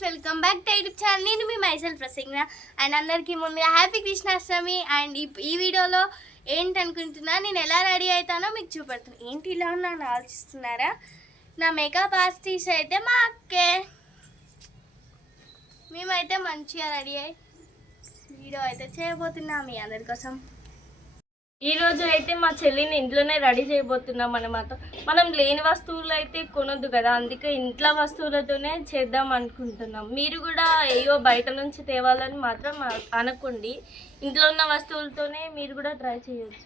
Guys welcome back to YouTube channel. నేను మీ myself ప్రసంగ and అందరికీ ముందుగా హ్యాపీ కృష్ణాష్టమి. అండ్ ఈ వీడియోలో ఏంటనుకుంటున్నా, నేను ఎలా రెడీ అవుతానో మీకు చూపెడుతున్నా. ఏంటి ఇలా ఉన్నాను ఆలోచిస్తున్నారా? నా మేకప్ ఆర్టిస్ట్ అయితే మా అక్కే. మేమైతే మంచిగా రెడీ అయ్యి వీడియో అయితే చేయబోతున్నాం మీ అందరి కోసం. ఈ రోజు అయితే మా చెల్లిని ఇంట్లోనే రెడీ చేయబోతున్నాం అన్నమాట. మనం లేని వస్తువులు అయితే కొనొద్దు కదా, అందుకే ఇంట్లో వస్తువులతోనే చేద్దాం అనుకుంటున్నాం. మీరు కూడా అయ్యో బయట నుంచి తేవాలని మాత్రం అనకండి, ఇంట్లో ఉన్న వస్తువులతోనే మీరు కూడా ట్రై చేయొచ్చు.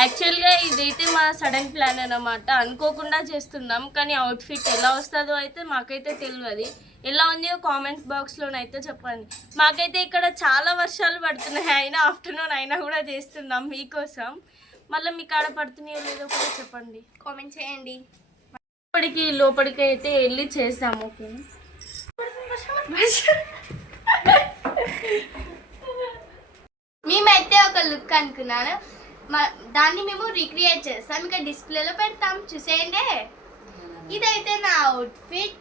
యాక్చువల్గా ఇదైతే మా సడన్ ప్లాన్ అన్నమాట, అనుకోకుండా చేస్తున్నాం. కానీ అవుట్ఫిట్ ఎలా వస్తుందో అయితే మాకైతే తెలియదు. ఎలా ఉందో కామెంట్ బాక్స్లోనైతే చెప్పండి. మాకైతే ఇక్కడ చాలా వర్షాలు పడుతున్నాయి, అయినా ఆఫ్టర్నూన్ అయినా కూడా చేస్తున్నాం మీకోసం. మళ్ళీ మీకు ఆడ పడుతున్నాయో లేదో కూడా చెప్పండి, కామెంట్ చేయండి. లోపలికి అయితే వెళ్ళి చేస్తాము. ఓకే, మేమైతే ఒక లుక్ అనుకున్నాను, దాన్ని మేము రీక్రియేట్ చేస్తాం, ఇంకా డిస్ప్లేలో పెడతాం, చూసేయండి. ఇదైతే నా అవుట్ఫిట్,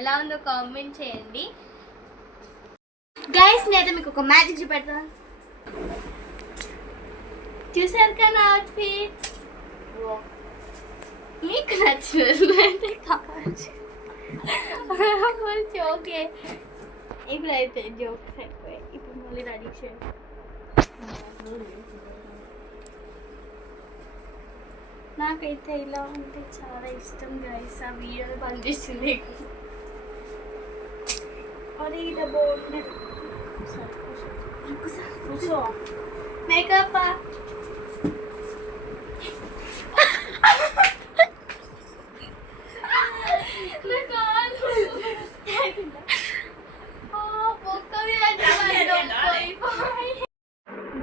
ఎలా ఉందో కామెంట్ చేయండి. గైస్ నేనైతే మీకు ఒక మ్యాజిక్ చూపెడతాను. చూసారు కదా నా అవుట్ఫిట్, మీకు నచ్చినట్లయితే కామెంట్. ఓకే, ఇప్పుడైతే జోక్స్ అయిపోయాయి. ఇప్పుడు మళ్ళీ రెడీ చేయండి. నాకైతే ఇలా ఉంటే చాలా ఇష్టం గైస్. ఆ వీడియోని పనిచేస్తుంది. అరే ఇది బాగుంది. కూర్చో. మేకప్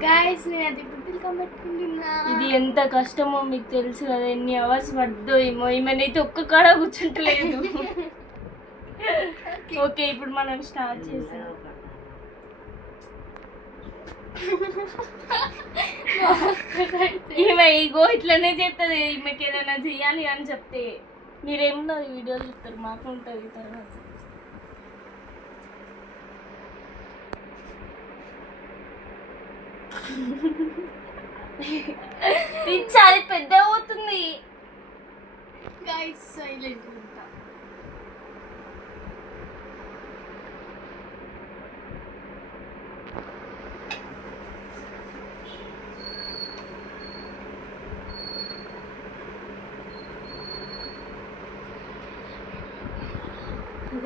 గైస్ నేను అది పుట్టిల్కం పెట్టుకుంటున్నా. ఇది ఎంత కష్టమో మీకు తెలుసు కదా, ఎన్ని అవర్స్ పడ్డో ఏమో. ఈమెనైతే ఒక్క కాడ కూర్చుంటలేదు. ఓకే, ఇప్పుడు మనం స్టార్ట్ చేసాం. ఈమె ఇగో ఇట్లనే చేస్తుంది. ఈమెకి ఏదైనా చెయ్యాలి అని చెప్తే మీరేమో వీడియోలు చూస్తారు, మాకు ఉంటుంది తర్వాత. చాలా పెద్ద అవుతుంది గైస్, సైలెంట్ ఉంటా.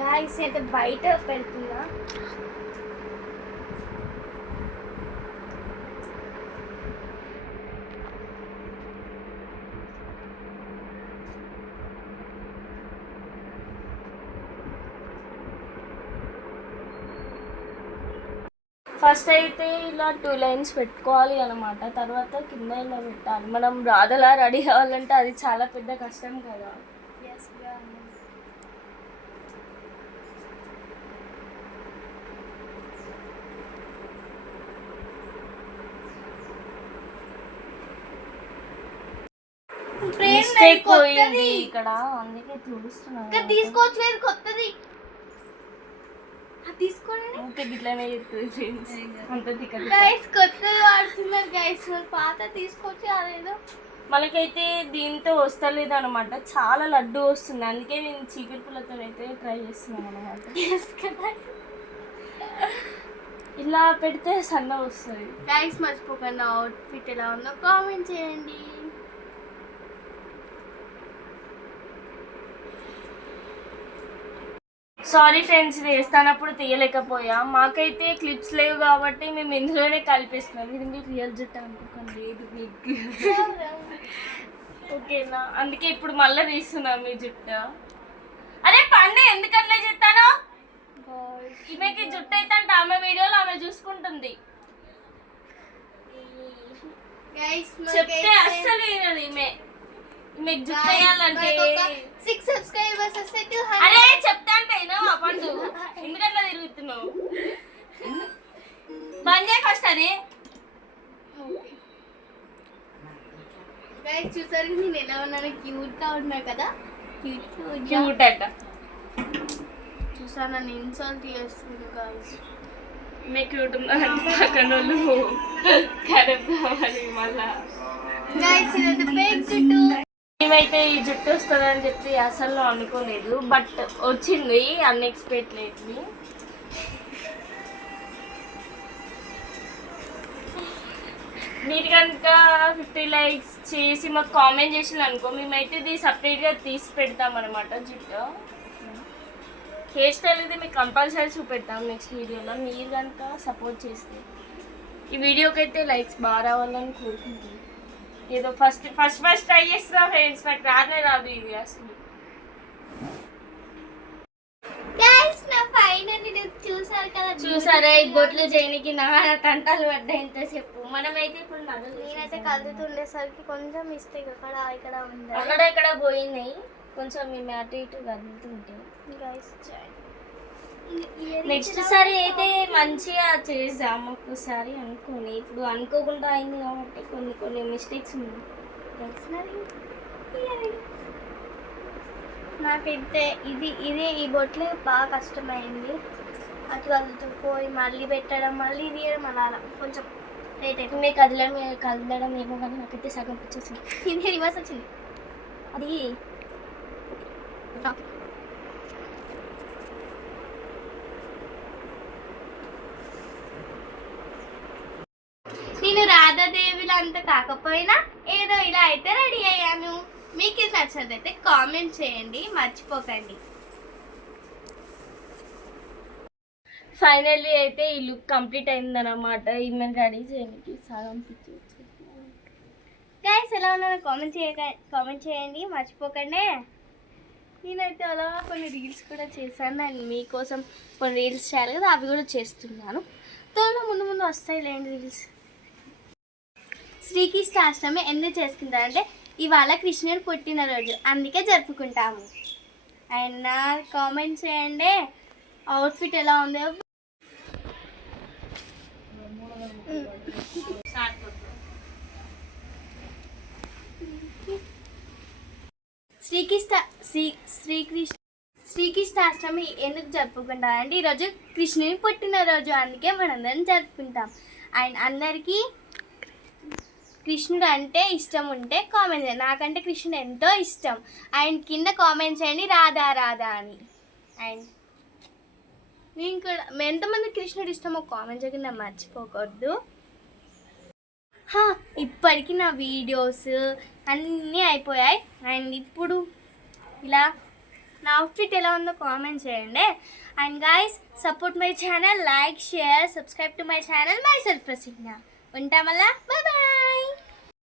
గైస్ అయితే బయట పెడుతున్నా. ఫస్ట్ అయితే ఇలా 2 లైన్స్ పెట్టుకోవాలి అన్నమాట. తర్వాత కింద ఇలా పెట్టాలి. మనం రాధలా రెడీ అవ్వాలంటే అది చాలా పెద్ద కష్టం కదా. మిస్టేక్ పోయింది ఇక్కడ, అందుకే చూస్తున్నాను. తీసుకోవట్లేదు కొత్తది, తీసుకోండి. ఇట్లానే కొత్తది వాడుతున్నారు గైస్, పాత తీసుకొచ్చి అదేదో. మనకైతే దీంతో వస్తలేదు అనమాట, చాలా లడ్డు వస్తుంది. అందుకే నేను చీకటి పుల్లతో అయితే ట్రై చేస్తున్నాను అనమాట. ఇలా పెడితే సన్న వస్తుంది. గైస్ మర్చిపోకుండా అవుట్ఫిట్ ఎలా ఉందో కామెంట్ చేయండి. సారీ ఫ్రెండ్స్, ఇది వేస్తానప్పుడు తీయలేకపోయా. మాకైతే క్లిప్స్ లేవు కాబట్టి మేము ఇందులోనే కలిపేస్తున్నాం. ఇది మీరు రియల్ జుట్టు అనుకోకండి, ఇది మీకు ఓకేనా? అందుకే ఇప్పుడు మళ్ళీ తీస్తున్నాం మీ జుట్టు. అరే పండే ఎందుకట్లా చెప్తాను, ఈమెకి జుట్టు అయితే అంటే ఆమె వీడియోలో ఆమె చూసుకుంటుంది. చెప్తే అస్సలు వినదు ఈమె. మీకు జుట్టు వేయాలంటే 6 సబ్స్క్రైబర్స్ వస్తే 200. అరే చెప్తా అంటే పండు ఎందుకట్లా తిరుగుతున్నావు? బంద్ చేయ ఫస్ట్ అది. గైస్ చూసారు నేను ఎలా ఉన్నాను, క్యూట్ గా ఉన్నా కదా. క్యూట్ అట చూసా నన్ను ఇన్సల్ట్ చేస్తుంది గాయస్. మీకు క్యూట్ ఉన్నారంటే పక్కన వాళ్ళు ఖరాబ్ కావాలి మళ్ళా. గాయస్ ఇదైతే ఫేక్ జుట్టు. మేమైతే ఈ జుట్టు వస్తుందని చెప్పి అసలు అనుకోలేదు, బట్ వచ్చింది అన్ఎక్స్పెక్టెడ్లీ. మీరు కనుక 50 లైక్స్ చేసి మాకు కామెంట్ చేసిన అనుకో, మేమైతే ఇది సపరేట్గా తీసి పెడతాం అనమాట జుట్టు. హెయిర్ స్టైల్ అయితే మీకు కంపల్సరీ చూపెడతాం నెక్స్ట్ వీడియోలో. మీరు కనుక సపోర్ట్ చేస్తే ఈ వీడియోకి అయితే లైక్స్ బాగా రావాలని కోరుకుంటున్నాను. ఏదో ఫస్ట్ ట్రై చేస్తున్నా ఫ్రెండ్స్, నాకు రాదు ఇది అసలు. గాయస్ నా ఫైనల్లీ చూసారు కదా, చూసారా ఈ బొట్లు చేయనికి నా తంటాలు పడ్డాయి ఎంతసేపు. మనమైతే ఇప్పుడు నేనైతే కదులుతుండేసరికి కొంచెం మిస్టేక్ అక్కడ ఇక్కడ ఉంది. అక్కడ పోయినాయి కొంచెం, మేము అటు ఇటు కదులుతుంటే. గాయస్ నెక్స్ట్ సారి అయితే మంచిగా చేద్దాం ఒక్కసారి అనుకోని. ఇప్పుడు అనుకోకుండా అయింది కాబట్టి కొన్ని మిస్టేక్స్ ఉన్నాయి. నాకైతే ఇది ఈ బొట్లే బాగా కష్టమైంది. అటు కదులుతూ పోయి మళ్ళీ పెట్టడం, మళ్ళీ తీయడం, అలా కొంచెం లేట్ అయిపోయింది. మీకు కదలడం ఏమో కానీ నాకైతే సగం వచ్చేసింది. ఇది రివర్స్ వచ్చింది. అది నేను రాధాదేవిలో అంత కాకపోయినా ఏదో ఇలా అయితే రెడీ అయ్యాను. మీకు ఇది నచ్చినట్లయితే కామెంట్ చేయండి, మర్చిపోకండి. ఫైనల్లీ అయితే ఈ లుక్ కంప్లీట్ అయిందన్నమాట. ఈమెను రెడీ చేయడానికి సగం పిచ్చి. గైస్ ఎలా ఉన్నారో కామెంట్ చేయండి, మర్చిపోకండి. నేనైతే అలా కొన్ని రీల్స్ కూడా చేశాను, నేను మీకోసం కొన్ని రీల్స్ చేయాలి కదా, అవి కూడా చేస్తున్నాను. త్వరలో ముందు వస్తాయి లేండి రీల్స్. శ్రీకృష్ణాష్టమి ఎందుకు చేసుకుంటారంటే ఇవాళ కృష్ణుడు పుట్టినరోజు, అందుకే జరుపుకుంటాము. అండ్ నా కామెంట్ చేయండి అవుట్ఫిట్ ఎలా ఉందో. శ్రీకృష్ణాష్టమి ఎందుకు జరుపుకుంటారంటే ఈరోజు కృష్ణుని పుట్టినరోజు, అందుకే మనందరం జరుపుకుంటాం. అండ్ అందరికీ కృష్ణుడు అంటే ఇష్టం ఉంటే కామెంట్ చేయండి. నాకంటే కృష్ణుడు ఎంతో ఇష్టం. అండ్ కింద కామెంట్ చేయండి రాధా రాధా అని. అండ్ నేను కూడా ఎంతమంది కృష్ణుడు ఇష్టమో కామెంట్ చేయకుండా మర్చిపోకూడదు. ఇప్పటికీ నా వీడియోస్ అన్నీ అయిపోయాయి. అండ్ ఇప్పుడు ఇలా నా అవుట్ఫిట్ ఎలా ఉందో కామెంట్ చేయండి. And guys support my channel, like, share, subscribe to my channel my self Prasanna. ఉంటాం మళ్ళా, బాయ్ బాయ్.